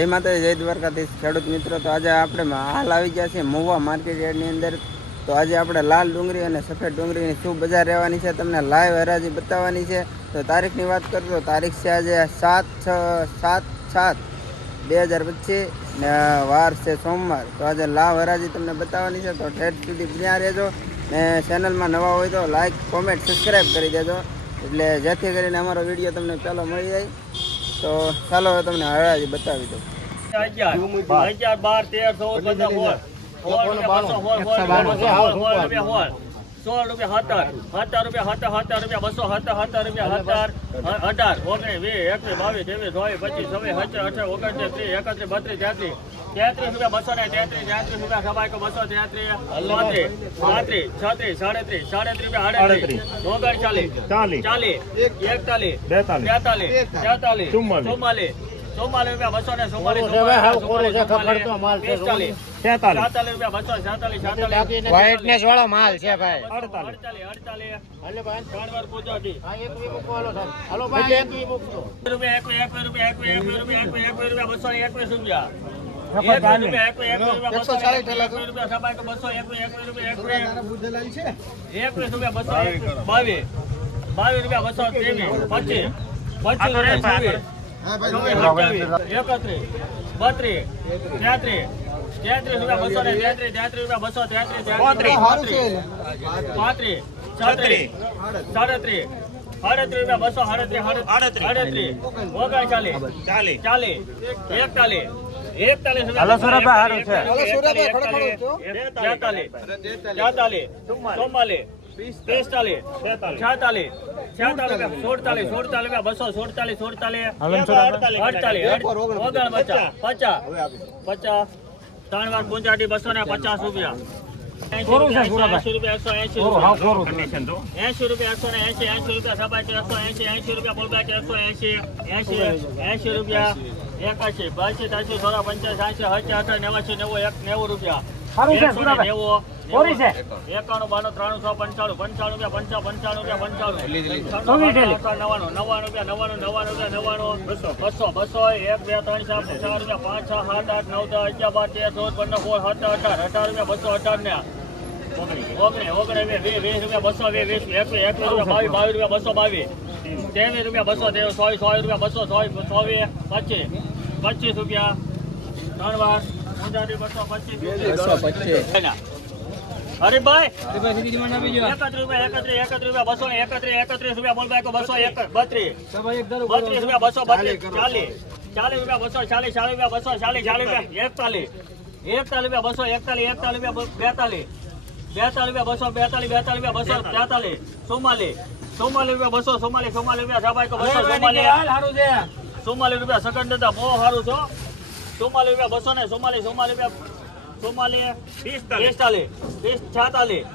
જય માતા જય દ્વારકાધીશ. ખેડૂત મિત્રો, તો આજે આપણે હાલ આવી ગયા છીએ મહુવા માર્કેટ યાર્ડની અંદર. તો આજે આપણે લાલ ડુંગળી અને સફેદ ડુંગળીની શું બજાર રહેવાની છે તમને લાઈવ હરાજી બતાવવાની છે. તો તારીખની વાત કરું તો તારીખ છે આજે સાત છ, સાત સાત બે હજાર પચીસ ને વાર છે સોમવાર. તો આજે લાવ હરાજી તમને બતાવવાની છે. તો ઠેઠ સુધી ત્યાં રહેજો. ને ચેનલમાં નવા હોય તો લાઈક, કોમેન્ટ, સબસ્ક્રાઈબ કરી દેજો. એટલે જેથી કરીને અમારો વીડિયો તમને પહેલો મળી જાય. તો ચાલો હવે તમને હરાજી બતાવી દઉં. અગિયાર. બાર તેર ચૌદ રૂપિયા બસો સોળ રૂપિયા સોળ સોળ રૂપિયા સોળ. સોળ રૂપિયા સત્તર. સત્તર રૂપિયા સત્તર સત્તર રૂપિયા બસો સત્તર સત્તર રૂપિયા સત્તર અઢાર. ઓગણીસ વીસ એકવીસ બાવીસ ત્રેવીસ ચોવીસ પચીસ છવ્વીસ સત્તર અઠાર ઓગણત્રીસ ત્રીસ એકત્રીસ બત્રીસ તેત્રીસ તેત્રીસ રૂપિયા બસો ને તેત્રીસ તેત્રીસ રૂપિયા સબાઈકો બસો તેત્રીસ ચોત્રીસ પાંત્રીસ છત્રીસ સાડત્રીસ સાડત્રીસ રૂપિયા આડત્રીસ ઓગણચાલીસ ચાલીસ. ચાલીસ એકતાલીસ બેતાલીસ. તેતાલીસ ચુમ્માલીસ. ચુમ્માલીસ રૂપિયા બસો ને ચુમ્માલીસ વ્હાઇટનેસ વાળો. માલ છે ભાઈ. રૂપિયા એકવીસ રૂપિયા એકવીસ રૂપિયા એકવીસ રૂપિયા બસો ને એકવીસ રૂપિયા. બત્રીસ તેત્રીસ તેત્રીસ રૂપિયા બસો ને તેત્રીસ તેત્રીસ રૂપિયા બસો તેત્રીસ પાંત્રીસ. છત્રીસ. સાડત્રીસ સાડત્રીસ રૂપિયા બસો સાડત્રીસ સાડત્રીસ. સાડત્રીસ ઓગણચાલીસ ચાલીસ. ચાલીસ એકતાલીસ હાલો સુરતભાઈ, હારું છે. હાલો પચાસ. પચાસ. પચાસ. ત્રણ વાર પંચાટી બસો ને પચાસ રૂપિયા. કોરું છે, સુરતભાઈ? એંશી રૂપિયા એકસો એંશી કોરું, રૂપિયા. કોરું રૂપિયા એકસો ને એંશી એંશી રૂપિયા સબાઈ એકસો એંશી એંશી રૂપિયા બોલબાઈ એકસો એંશી એંશી એંશી રૂપિયા. એકાશી બાસી ત્રાસી સોળા પંચાસ સાસી હચી અઠાર નેવાસી નેવું એક નેવું રૂપિયા? એકાણું બાણું ત્રાણું સો પંચાણું પંચાણું રૂપિયા પંચા પંચાણું રૂપિયા પંચાણું. નવ્વાણું રૂપિયા નવ્વાણું નવ્વાણું રૂપિયા નવ્વાણું. બસો. બસો બસો એક બે ત્રણ ચાર ચાર રૂપિયા પાંચ છ સાત આઠ નવ દસ અગિયાર બાર તેર ચૌદ પંદર સોળ સત્તર અઢાર અઢાર રૂપિયા બસો અઢાર ને. ઓગણી ઓગણીસ વીસ વીસ રૂપિયા બસો વીસ વીસ એકવીસ એકવીસ રૂપિયા બાવીસ બાવીસ રૂપિયા બસો બાવીસ. ત્રેવીસ રૂપિયા બસો ત્રેવીસ ચોવીસ ચોવીસ રૂપિયા બસો ચોવીસ ચોવીસ પચીસ. પચીસ રૂપિયા ત્રણ વાર પંચાસી. બસો પચીસ. હરીભાઈ એકત્રીસ રૂપિયા એકત્રીસ એકત્રીસ રૂપિયા બસો એકત્રીસ એકત્રીસ રૂપિયા બોલ બસો એક બત્રીસ. બત્રીસ રૂપિયા બસો બત્રીસ ચાલીસ. ચાલીસ રૂપિયા બસો ચાલીસ ચાલીસ રૂપિયા બસો ચાલીસ ચાલીસ રૂપિયા એકતાલીસ. એકતાલીસ રૂપિયા બસો એકતાલીસ એકતાલીસ રૂપિયા બેતાલીસ. બેતાલીસ રૂપિયા બસો બેતાલીસ બેતાલીસ રૂપિયા બસો તેતાલીસ. ચુમ્માલીસ. ચુમ્માલીસ રૂપિયા બસો ચુમ્માલીસ ચુમ્માલીસ રૂપિયા બસો ચુમ્માલીસ. ચુમ્માલીસ રૂપિયા સેકન્ડ હતા બહુ સારું છો? ચુમ્માલીસ રૂપિયા બસો ને ચુમ્માલીસ ચુમ્માલીસ રૂપિયા ચુમ્માલીસ પિસ્તાલીસ. પિસ છાતાલીસ.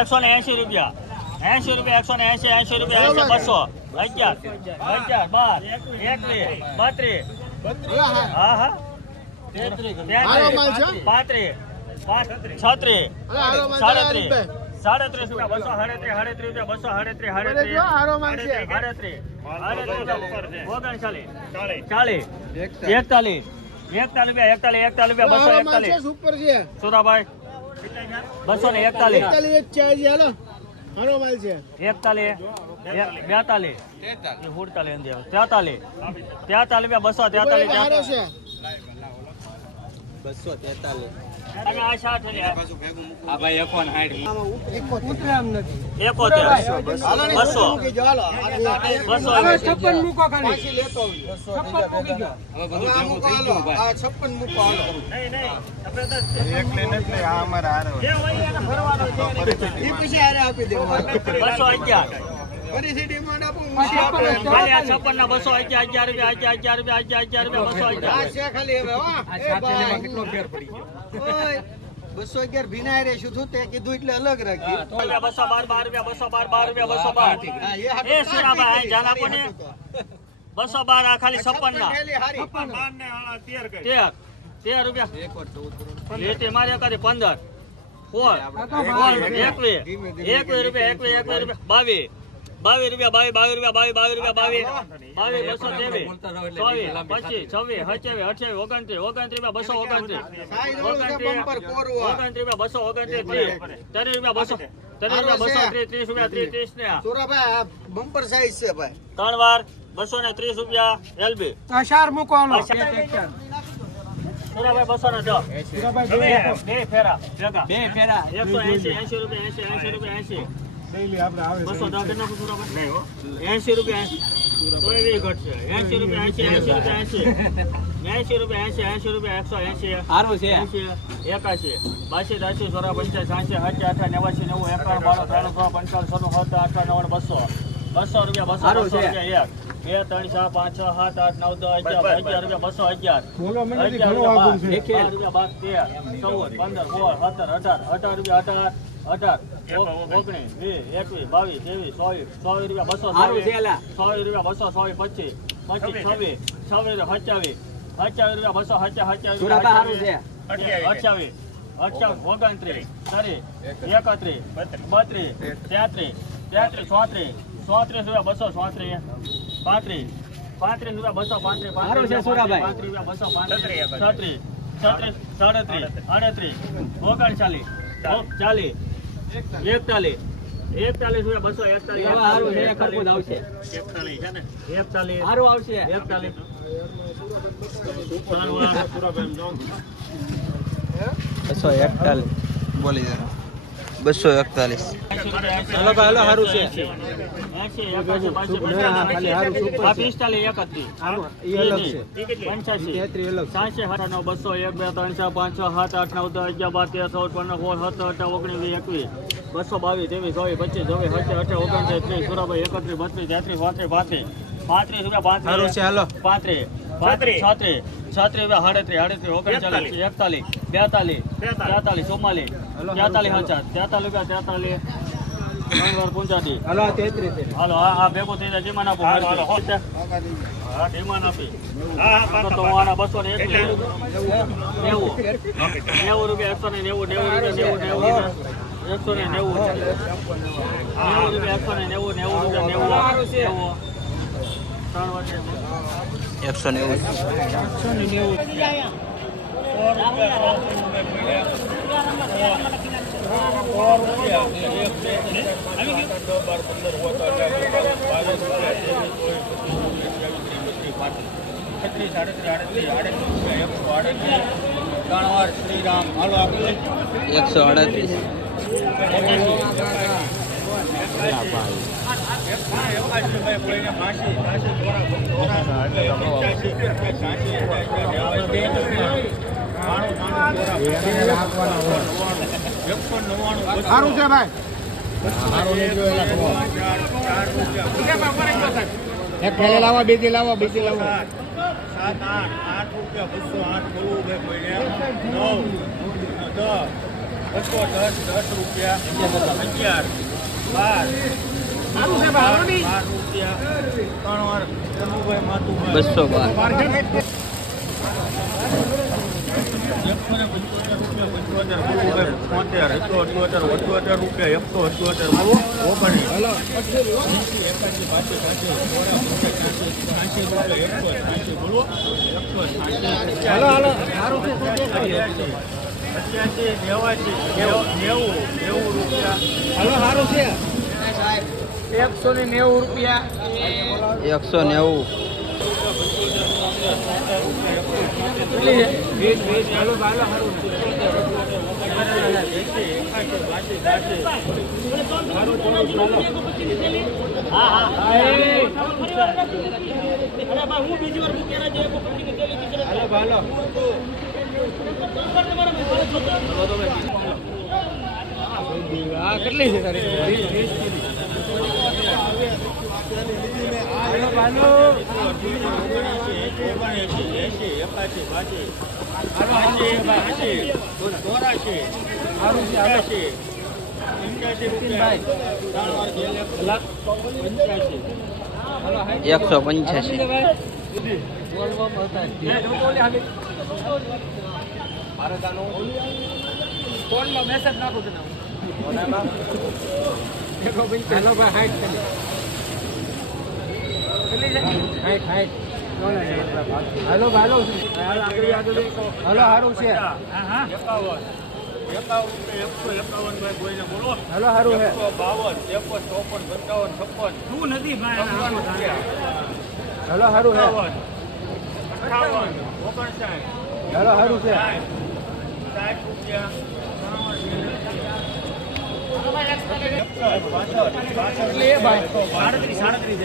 એકસો ને એસી રૂપિયા. એસી રૂપિયા એકસો ને એસી એસી રૂપિયા બસો. અગિયાર અગિયાર બાર એકવીસ બત્રીસ. હા હા પાંત્રીસ છત્રીસ. સાડત્રીસ. સાડત્રીસ રૂપિયા બસો સાડત્રીસ સાડત્રીસ રૂપિયા બસો સાડત્રીસ સાડત્રીસ. સાડત્રીસ સાડત્રીસ. ઓગણચાલીસ. ચાલીસ. એકતાલીસ. એકતાલીસ. રૂપિયા એકતાલીસ એકતાલીસ રૂપિયા બસો એકતાલીસ. સુપર છે. સુરાભાઈ બસો ને એકતાલીસ. હાલો માલ છે? એકતાલીસ બેતાલીસ. સુડતાલીસ તેતાલીસ તેતાલીસ બસો તેતાલીસ બસો તેતાલીસ. અને આ સાઠ આ. ભાઈ એકોન સાઠ એકોતેર. બસો. બસો. છપ્પન મૂકો ખાલી. છપ્પન મૂકી ગયો છપ્પન મૂકો ભરવાનો છે. ઈ પછી હારે બસો અગિયાર. બસો અગિયાર ભીના રે શું તે કીધું એટલે અલગ રાખી. બસો બાર બાર રૂપિયા બસો બાર બાર રૂપિયા બસો બાર. એ સુરાભાઈ જાન બસો બાર આ ખાલી છપ્પન ના તેર તેર. રૂપિયા. મારે કરી પંદર. સોળ એકવીસ. એકવીસ રૂપિયા એકવીસ એકવીસ રૂપિયા. બાવીસ. બાવીસ રૂપિયા બાવીસ બાવીસ રૂપિયા બાવીસ બાવીસ રૂપિયા બાવીસ. બાવીસ બસો ત્રેવીસ ચોવીસ પચીસ છવ્વીસ સત્યાવીસ અઠ્યાવીસ ઓગણત્રીસ ઓગણત્રીસ રૂપિયા બસો ઓગણત્રીસ. ઓગણત્રીસ રૂપિયા બસો ઓગણત્રીસ ત્રીસ. ત્રીસ રૂપિયા બસો ત્રીસ રૂપિયા બસો ત્રીસ ત્રીસ રૂપિયા ત્રીસ ત્રીસ ને બમ્પર સાઈઝ છે ભાઈ. ત્રણ વાર બસો ને ત્રીસ રૂપિયા એલબી. અશાર મૂકો સુરાભાઈ બસો ને દસ. બે ફેરા બે ફેરા. એકસો એસી એસી રૂપિયા એસી એસી રૂપિયા એસી. બસો દસ સુરાભાઈ એસી રૂપિયા તો એવી ઘટશે. એસી રૂપિયા એસી એસી રૂપિયા એસી એસી રૂપિયા એસી એસી રૂપિયા એકસો એસી સારું છે. એસી એકાશી. બાસી ત્રાસી સોળા પંચાસી સાસી સાતી અઠા નેવાસી નેવું એકાવન બારો ત્રણ સો પંચાવન સોનું સત્તર અઠા નવ્વાણું બસો. બસો રૂપિયા બસો બસો રૂપિયા એક. બે ત્રણ ચાર પાંચ છ સાત આઠ નવ દસ અગિયાર અગિયાર રૂપિયા બસો અગિયાર. અગિયાર રૂપિયા બાર. તેર ચૌદ પંદર સોળ સત્તર અઢાર અઢાર રૂપિયા અઢાર અઢાર ઓગણીસ. વીસ એકવીસ બાવીસ ત્રેવીસ ચોવીસ ચોવીસ રૂપિયા બસો ચોવીસ રૂપિયા બસો ચોવીસ પચીસ પચીસ છવ્વીસ. છવ્વીસ સત્યાવીસ સત્યાવીસ રૂપિયા બસો સત્યાવીસ અઠ્યાવીસ અઠ્યાવીસ ઓગણત્રીસ ત્રીસ એકત્રીસ બત્રીસ તેત્રીસ તેત્રીસ ચોત્રીસ ચોત્રીસ રૂપિયા બસો ચોત્રીસ પાંત્રીસ પાંત્રીસ રૂપિયા બસો પાંત્રીસ પાંત્રીસ રૂપિયા બસો પાંત્રીસ છત્રીસ છત્રીસ સાડત્રીસ. આડત્રીસ ઓગણચાલીસ ચાલીસ એકતાલીસ. એકતાલીસ રૂપિયા બસો એકતાલીસ. આવશે. એકતાલીસ બસો એકતાલીસ. બોલી દે. બસો એકતાલીસ. હાલો ભાઈ હાલો સારું છે. બાસી, પંચાસી, આ પિસ્તાલીસ, એકત્રીસ. પંચ્યાસી, સાતસી, અઠ્ઠાણું, બસો એક બે ત્રણ ચાર પાંચ છ સાત આઠ નવ દસ અગિયાર બાર તેર ચૌદ પંદર સોળ સત્તર અઢાર ઓગણીસ એકવીસ બસો બાવીસ ત્રેવીસ ચોવીસ પચીસ છવ્વીસ સત્તર અઠાર ઓગણત્રીસ ત્રીસ એકત્રીસ બત્રીસ તેત્રીસ પાંત્રીસ પાંત્રીસ પાંત્રીસ રૂપિયા પાંત્રીસ પાંત્રીસ પાંત્રીસ છત્રીસ. છત્રીસ રૂપિયા સાડત્રીસ આડત્રીસ ઓગણચાલીસ એકતાલીસ. બેતાલીસ તેતાલીસ ચુમ્માલીસ તેતાલીસ હજાર તેતાલીસ રૂપિયા તેતાલીસ ત્રણ વાર હાલો હલો તેત્રીસ છે. હાલો હા હા ભેગો થઈ જાય ડીમાન આપો હાલો હા. જેમાં આપી. તો આના બસો ને એક નેવું. નેવું રૂપિયા એકસો ને નેવું નેવું રૂપિયા નેવું નેવું એકસો ને નેવું નેવું રૂપિયા એકસો ને નેવું નેવું રૂપિયા નેવું નેવું. ત્રણ વાર એકસો નેવું. છત્રીસ આડત્રીસ આડત્રીસ આડત્રીસ એકસો આડત્રીસ ત્રણ વાર શ્રીરામ હાલો આપણે એકસો અડત્રીસ સારું છે ભાઈ. એક પહેલે લાવો બીજી લાવો બીજી લાવો. સાત આઠ આઠ રૂપિયા બસો આઠ બોલવું બે કોઈને નવ દસ બસો દસ દસ રૂપિયા અગિયાર બાર. બસો બાર પંચોતેર એકસો અઠ્યોતેર અઠ્યોતેર રૂપિયા એકસો અઠ્યોતેર બોલો. છે નેવાસી નેવું નેવું રૂપિયા. હાલો સારું છે. એકસો ને નેવું રૂપિયા. એકસો નેવું. વીસ હાલો હાલો સારું હાલો હાલો કેટલી છે તારી હાલો એકસો પંચ્યાસી. હાલો હાલો હાલો હારું છે. એકાવન એકાવન રૂપિયા એકસો એકાવન હારું બોલો હાલો, હારું છે. એકસો બાવન ત્રેપન ચોપન પંચાવન છપ્પન શું નથી રૂપિયા હાલો, હારું છે. અઠાવન ઓગણસાઠ હાલો, હારું છે. સાઠ સાઠ રૂપિયા સાડત્રીસ સાડત્રીસ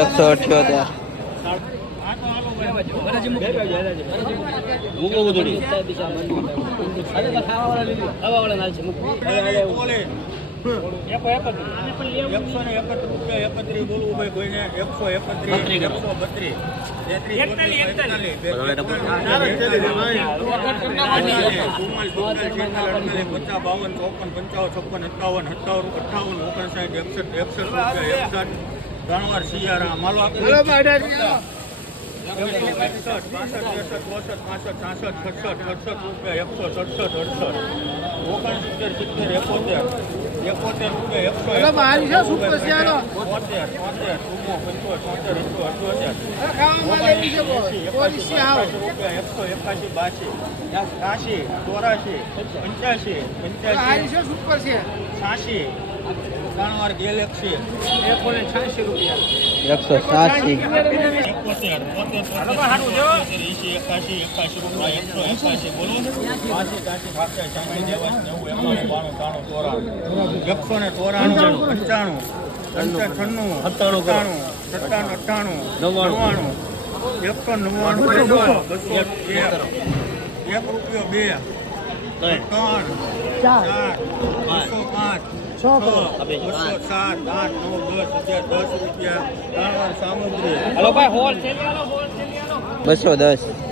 એકસો અઠ્યોતેર. એકસો ને એકત્રીસ રૂપિયા એકત્રીસ બોલવું ભાઈ કોઈને એકસો એકત્રીસ એકસો બત્રીસ પચાસ બાવન ચોપન પંચાવન છપ્પન સત્તાવન અઠાવન ઓગણસાઠ એકસઠ એકસઠ રૂપિયા એકસઠ ત્રણ શિયાળા માલો આપી એકસઠ બાસઠ ત્રેસઠ ચોસઠ પાસઠ છાસઠ સડસઠ અડસઠ રૂપિયા એકસો સડસઠ અડસઠ ઓગણસિત્તેર સિત્તેર એકોતેર એકોતેર રૂપિયા એકસો બોતેર છોતેર ચુમ્મો પંચોતેર છોતેર એકસો અઠ્યોતેર રૂપિયા એકસો એકાશી બાસી ત્યાસી ચોરાશી પંચ્યાસી પંચ્યાસી છ્યાસી ત્રણ ગેલેક્સી એકસો એકાશી એકાશી રૂપિયા. એકસો છ્યાસી. એકસો ને. ચોરાણું. પંચાણું પંચાણું. સત્તાણું સત્તાણું અઠ્ઠાણું નવ્વાણું. એકસો નવ્વાણું. એક રૂપિયો બે. ત્રણ. ચાર. બસો પાંચ. બસો દસ